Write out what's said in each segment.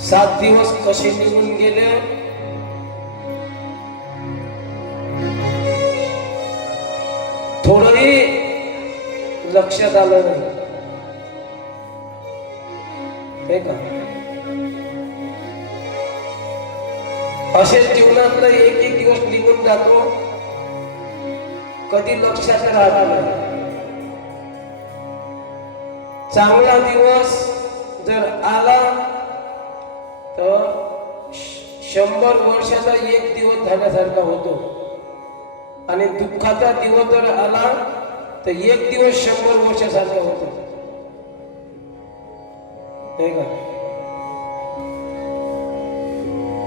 सात दिवस कसे निघून गेले? थोडंही लक्षात आलं नाही. का? असेच जीवनातलं एक एक दिवस निघून जातो. कधी लक्षात राहणार नाही. चांगला दिवस जर आला तर शंभर वर्षाचा एक दिवस झाल्यासारखा होतो. आणि दुःखाचा दिवस जर आला तर एक दिवस शंभर वर्षासारखा होतो. का?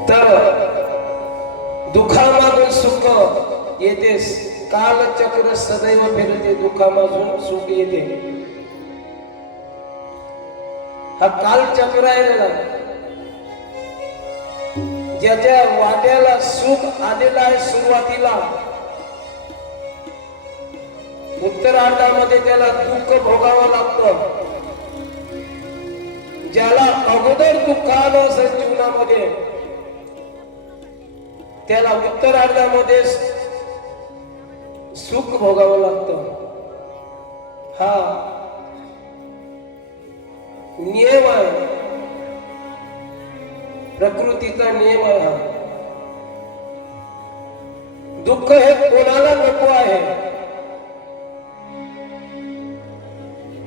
तर दुःखामागून सुख येतेस कालचक्र सदैव फिरते दुःखामागून सुख येते. हा कालचक्र आहे ना ज्याच्या वाट्याला सुख आलेलं आहे सुरुवातीला. उत्तरार्धामध्ये त्याला दुःख भोगावं लागतं. ज्याला अगोदर दुःख आलं असेल जीवनामध्ये त्याला उत्तरार्धामध्ये सुख भोगावं लागतं. हा. नियम आहे. प्रकृतीचा नियम आहे. हा दुःख हे कोणाला नको आहे?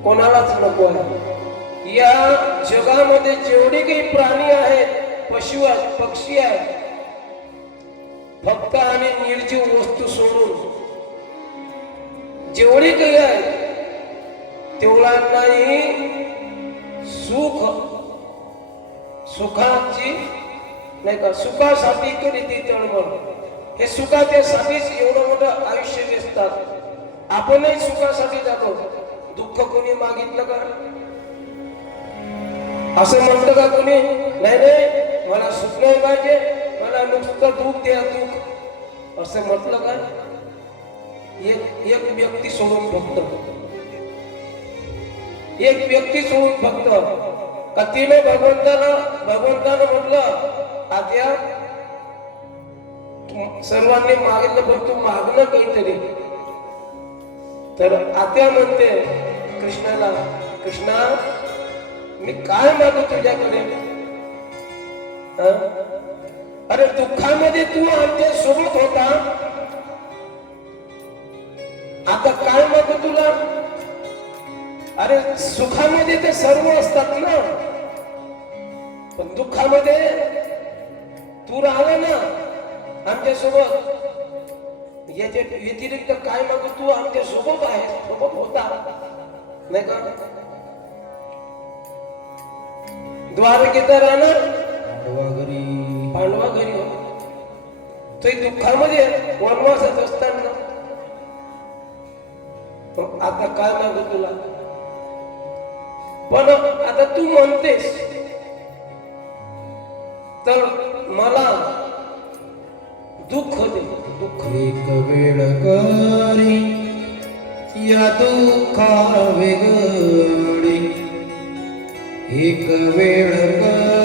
कोणालाच नको आहे. या जगामध्ये जेवढे काही प्राणी आहेत पशु आहेत पक्षी आहेत फक्त आणि निर्जीव वस्तू सोडून जेवढे काही आहेत तेवढ्यांनाही सुख सुखाची नाही का? सुखासाठी कधी ती तळमळ हे सुखाच्यासाठीच एवढं मोठं आयुष्य दिसतात. आपणही सुखासाठी जातो. दुःख कोणी मागितलं का? असं म्हणतं का कोणी? नाही नाही. मला सुख नाही पाहिजे. मला नुसतं दुःख द्या दुःख. असं म्हटलं का? एक एक व्यक्ती सोडून फक्त. एक व्यक्ती सोडून फक्त. का तिने भगवंतानं भगवंतानं म्हटलं आद्या सर्वांनी मागितलं पण तू मागलं काहीतरी. तर आत्या म्हणते कृष्णाला कृष्णा मी काय मागू तुझ्याकडे? अरे दुःखामध्ये तू आमच्यासोबत होता. आता काय मागू तुला? अरे सुखामध्ये ते सर्व असतात ना. पण दुःखामध्ये तू राहिला ना आमच्यासोबत याच्या व्यतिरिक्त काय मागू तू आमच्यासोबत आहे सोबत होता. नाही का? द्वारकेचा राहणार? घरी पांडवा घरी हो. तो दुःखामध्ये वनवासात असताना. आता काय मागू तुला? पण आता तू म्हणतेस तर मला दुःख दे दुःख एक वेळ करी या दुःखा वेगळी एक वेळ करी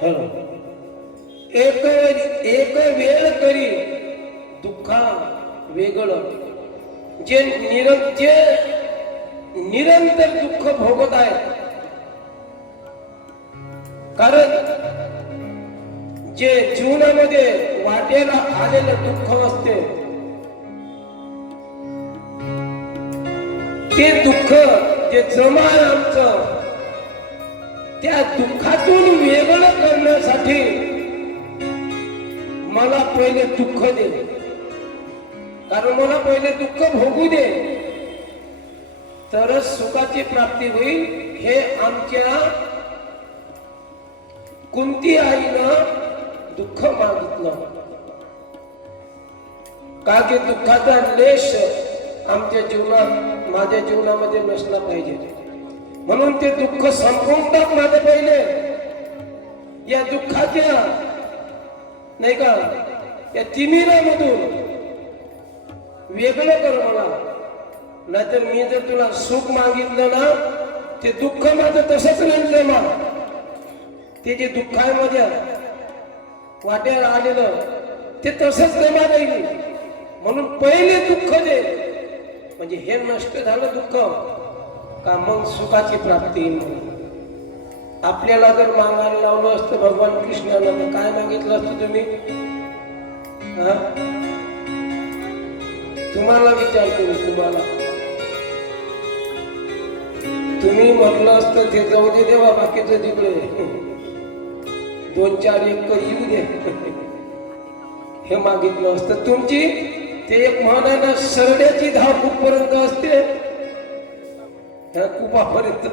हॅलो एक एक वेळ करी दुःखा वेगळं. जे निर जे निरंतर दुःख भोगत आहे. कारण जे जीवनामध्ये वाटेला आलेलं दुःख असते ते दुःख जे जमा आमचं त्या दुःखातून वेगळं करण्यासाठी मला पहिले दुःख दे. कारण मला पहिले दुःख भोगू दे. तरच सुखाची प्राप्ती होईल हे आमच्या कुंती आईनं दुःख मागितलं. का की दुःखाचा लेश आमच्या जीवनात माझ्या जीवनामध्ये नसला पाहिजे. म्हणून ते दुःख संपवून टाक माझे पहिले. या दुःखाच्या नाही का या तिमिरामधून वेगळं कर मला. नाहीतर मी जर तुला सुख मागितलं ना ते दुःख माझं तसंच राहील मला ते जे दुःख आहे माझ्या वाट्यावर आलेलं ते तसंच जमा राहील. म्हणून पहिले दुःख दे. म्हणजे हे नष्ट झालं दुःख. का मग सुखाची प्राप्ती आपल्याला जर मागायला लावलं असतं भगवान कृष्णानं तर काय मागितलं असतं तुम्ही? तुम्हाला विचारतो मी तुम्हाला. तुम्ही म्हटलं असतं ते जाऊ दे देवा बाकीचं तिकडे. दोन चार एकर येऊ दे. हे मागितलं असतं. तुमची ते एक म्हण ना सरड्याची धाव कुठपर्यंत असते. ह्या कुपापर्यंत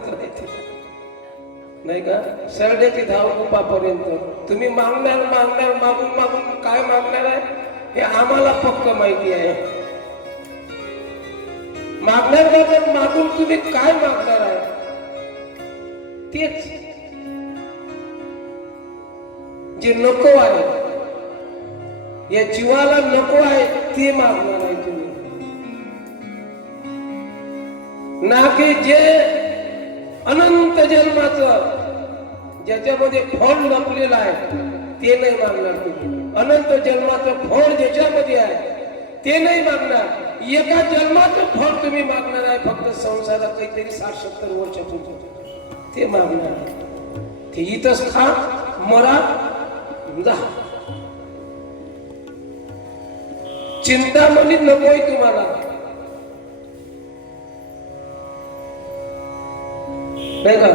नाही. का? सरड्याची धाव कुपापर्यंत. तुम्ही मागणार मागणार मागून मागून काय मागणार आहे? हे आम्हाला पक्क माहिती आहे. मागणार मागणार मागून तुम्ही काय मागणार आहे? तेच. जे नको आहे या जीवाला नको आहे ते मागणार आहे. ना की जे अनंत जन्माचं ज्याच्यामध्ये फळ लपलेलं आहे ते नाही मागणार तुम्ही. अनंत जन्माचं फळ ज्याच्यामध्ये आहे ते नाही मागणार. एका जन्माचं फळ तुम्ही मागणार आहे फक्त संसारात काहीतरी साठ सत्तर वर्षापूर्वी ते मागणार. ते इथंच खा मरा जा. चिंतामणी नकोय तुम्हाला. नाही का?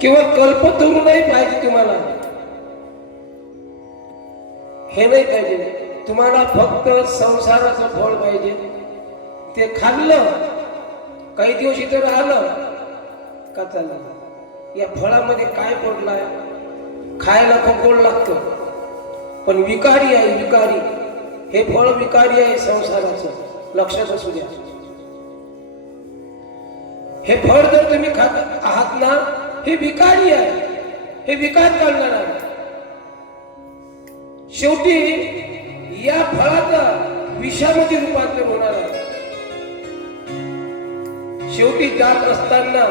किंवा कल्पतरू नाही पाहिजे तुम्हाला. हे नाही पाहिजे. तुम्हाला फक्त संसाराचं फळ पाहिजे. ते खाल्लं काही दिवस इथं राहिलं का चाललं? या फळामध्ये काय पडलाय खायला खूप गोड लागतं. पण विकारी आहे विकारी. हे फळ विकारी आहे संसाराचं. लक्षात असू द्या. हे फळ जर तुम्ही खात आहात ना हे विकारी आहे. हे विकार करणार आहे. शेवटी या फळाचं विषामध्ये रूपांतर होणार आहे. शेवटी जात असताना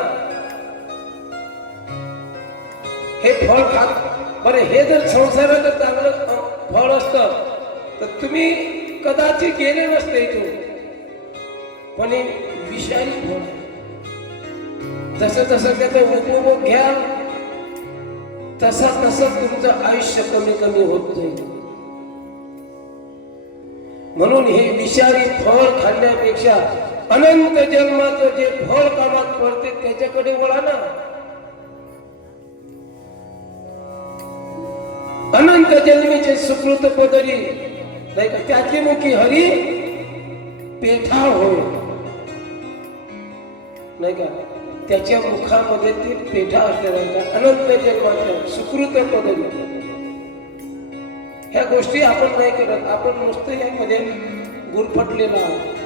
हे फळ खात बरे हे जर संसाराचं चांगलं फळ असतं तर तुम्ही कदाचित गेले नसते इथून. पण हे विषारी फळ आहे. जसं जसं त्याचा उपभोग घ्या तसा तसं तुमचं आयुष्य कमी कमी होत जाईल. म्हणून हे विषारी फळ खाल्ल्यापेक्षा अनंत जन्माचं जे फळ कामात पडते त्याच्याकडे वळा ना. अनंत जन्मीचे सुकृत पदरी नाही का त्याचे मुखी हरी पेठा होय. नाही का त्याच्या मुखामध्ये ते पेठा असलेला अनंत जन्माच्या सुकृत पदरी ह्या गोष्टी आपण नाही करत. आपण नुसतं यामध्ये गुरफटलेला आहोत.